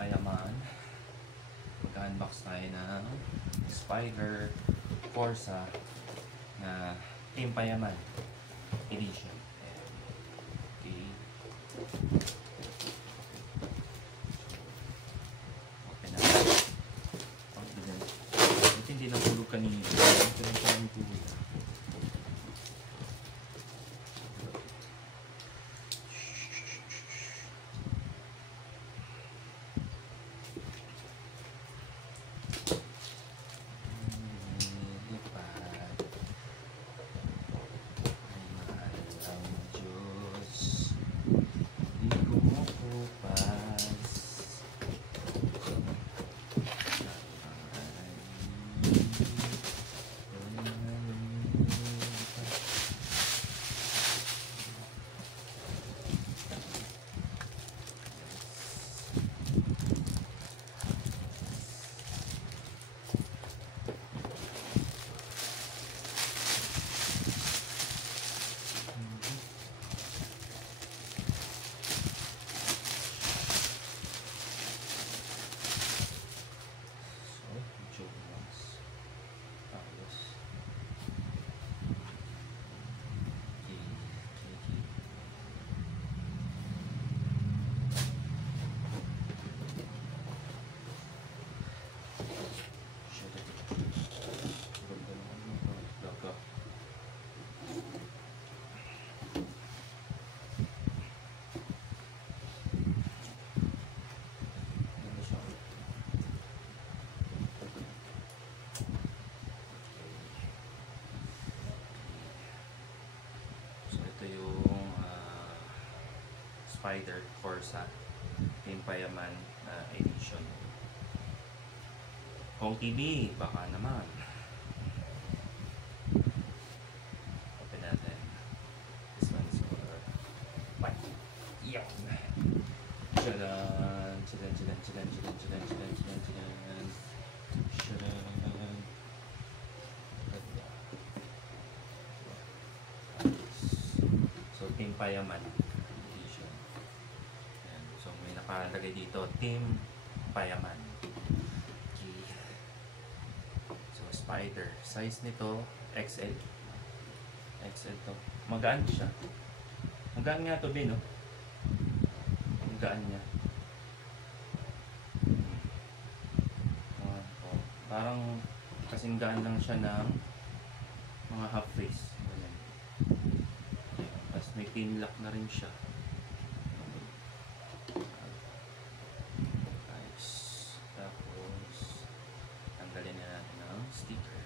Payaman. Mag-unbox tayo ng Spider Corsa na Team Payaman Edition. Okay. Open na. Ito hindi natulog kanina. Ito lang siya natulog. Spider Corsa Team Payaman Edition. Kung TV, baka naman. Open natin. This one is for white. Yup. Chadan! Chadan, chadan, chadan, chadan, chadan, chadan, chadan, chadan. Chadan. So, Team Payaman. Nakalagay dito, Team Payaman. Okay. So, Spider. Size nito, XL. XL to. Magaan siya. Magaan nga to, no? Magaan niya. Parang kasing gaan lang siya ng mga half face. Tapos may pin lock na rin siya. Tanggalin na natin ang sticker.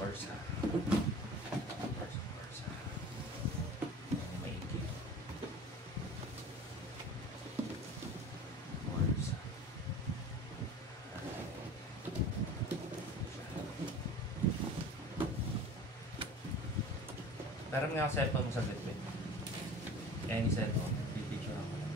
Corsa. Meron nga cellphone mo sa grid. Any cellphone. Pipicture ako lang.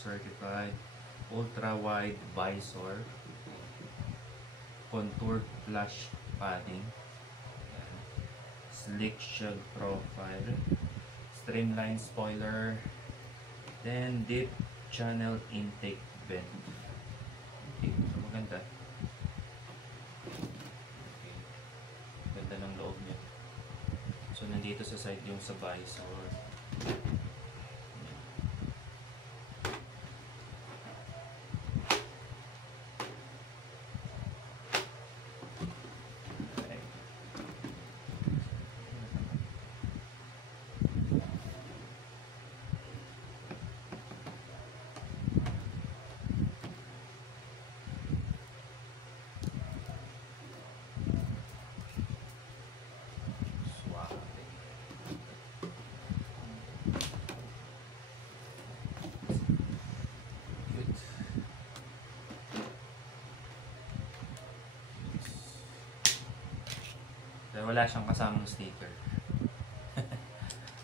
certified, ultra wide visor, contoured flash padding, slick shell profile, streamline spoiler, then deep channel intake vent. Okay, so maganda. Okay. Ganda ng loob niya. So nandito dito sa side yung sa visor. Wala siyang kasamang sticker.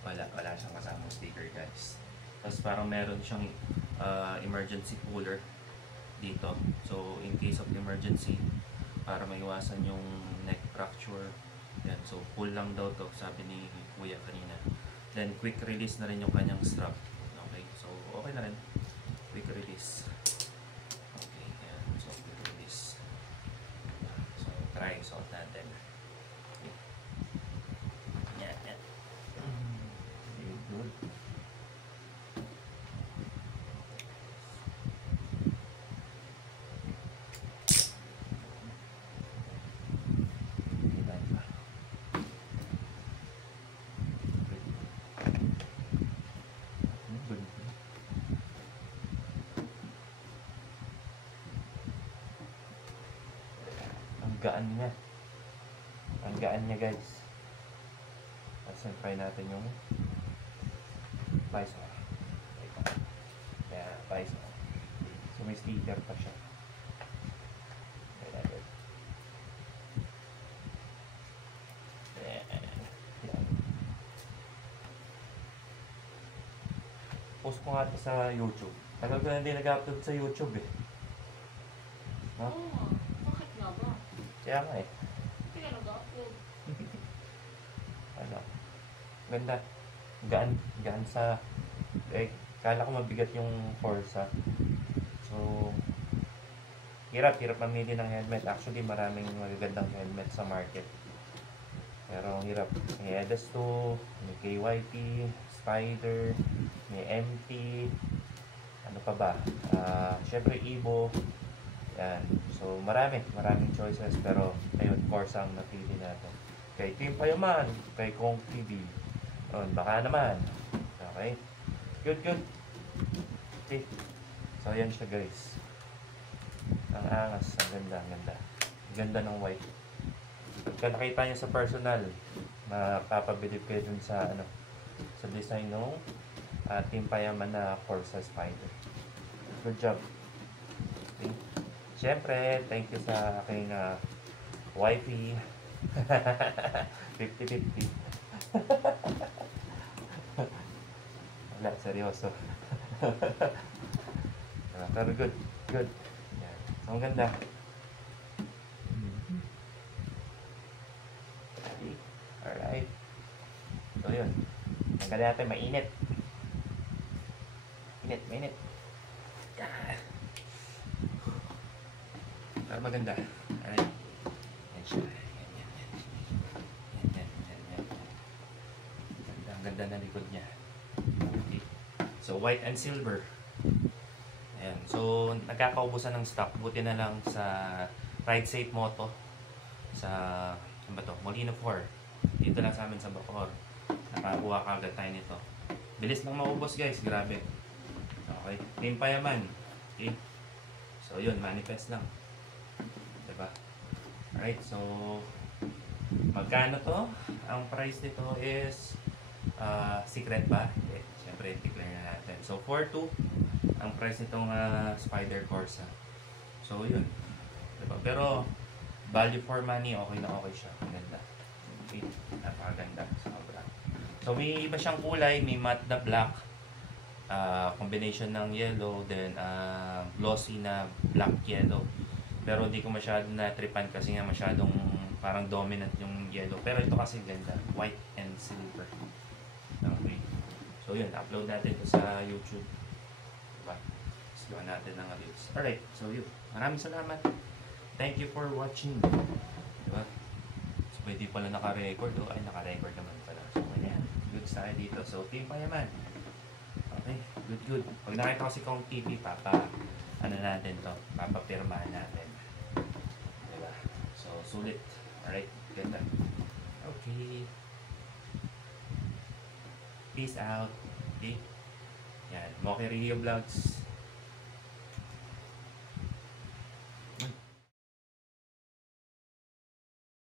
wala siyang kasamang sticker, guys. Tapos parang meron siyang emergency puller dito. So in case of emergency, para maiwasan yung neck fracture. Yan. So pull lang daw to, sabi ni Kuya kanina. Then quick release na rin yung kanyang strap. Okay. So okay na rin. Quick release. Okay. Yan. So quick release. So try. Suot natin. Ang gaan niya, guys. Tapos try natin yung visor. Kaya visor. So may sticker pa siya. Try natin. Yan. Post ko nga ito sa YouTube. Tagal ko na hindi nag-upload sa YouTube eh. No? Oo. Bakit nga ba? Kaya nga eh. Kaya nag-upload. Ano? Ganda. Gaan sa... kala ko mabigat yung Corsa. So, hirap mamili ng helmet. Actually, maraming magagandang helmet sa market. Pero ang hirap. May Edes2, may KYP, Spider, may MT, ano pa ba? Syempre Evo. Yan. So, maraming choices. Pero, ayun, Corsa ang napili natin. Kay Team Payaman, kay Kong TV. Yun, baka naman. Okay? Good. Okay. So, yan siya, guys. Ang angas. Ang ganda. Ang ganda ng white. Pagka nakita nyo sa personal, mapapabilib kayo dun sa, sa design ng Team Payaman na Corsa Spider. Good job. Okay. Siyempre, thank you sa aking wifey. 50-50. Wala, seryoso. Pero good. Yan. So, ang ganda. Okay. Alright. So, yun. Ang ganda natin, mainit. Mainit. Yan. Pero maganda. Alright. Yan siya. Ang ganda na likod niya. Okay. So, white and silver. Ayan. So, nagkakaubusan ng stock. Buti na lang sa Ride Safe Moto. Sa, ano ba to? Molino 4. Dito lang sa amin sa Bacoor. Nakakuha kagad tayo nito. Bilis lang maubos, guys. Grabe. Okay. Team Payaman. Okay. So, yun. Manifest lang. Diba? Alright. So, magkano to? Ang price nito is secret ba? Okay. Siyempre, declare na natin. So, 4.2 ang price nitong Spider Corsa. So, yun. Diba? Pero, value for money, okay na okay siya. Ganda. Okay. Napakaganda. Sobra. So, may iba siyang kulay. May matte na black. Combination ng yellow. Then, glossy na black yellow. Pero, hindi ko masyado na-tripan kasi nga masyadong parang dominant yung yellow. Pero, ito kasi ganda. White and silver. Okay. So, yun. Upload natin ito sa YouTube. Diba? Tapos gawa natin ng reels. Alright. So, yun. Maraming salamat. Thank you for watching. Diba? So, pwede pala naka-record. Ay, naka-record naman pala. So, Goods tayo dito. So, Team Payaman. Okay, good. Pag nakita ko si Kong TV, ano natin to, papapirmahan natin. Diba? So, sulit. Alright, ganda. Okay. Peace out. Okay? Yan, Moki Rio Vlogs.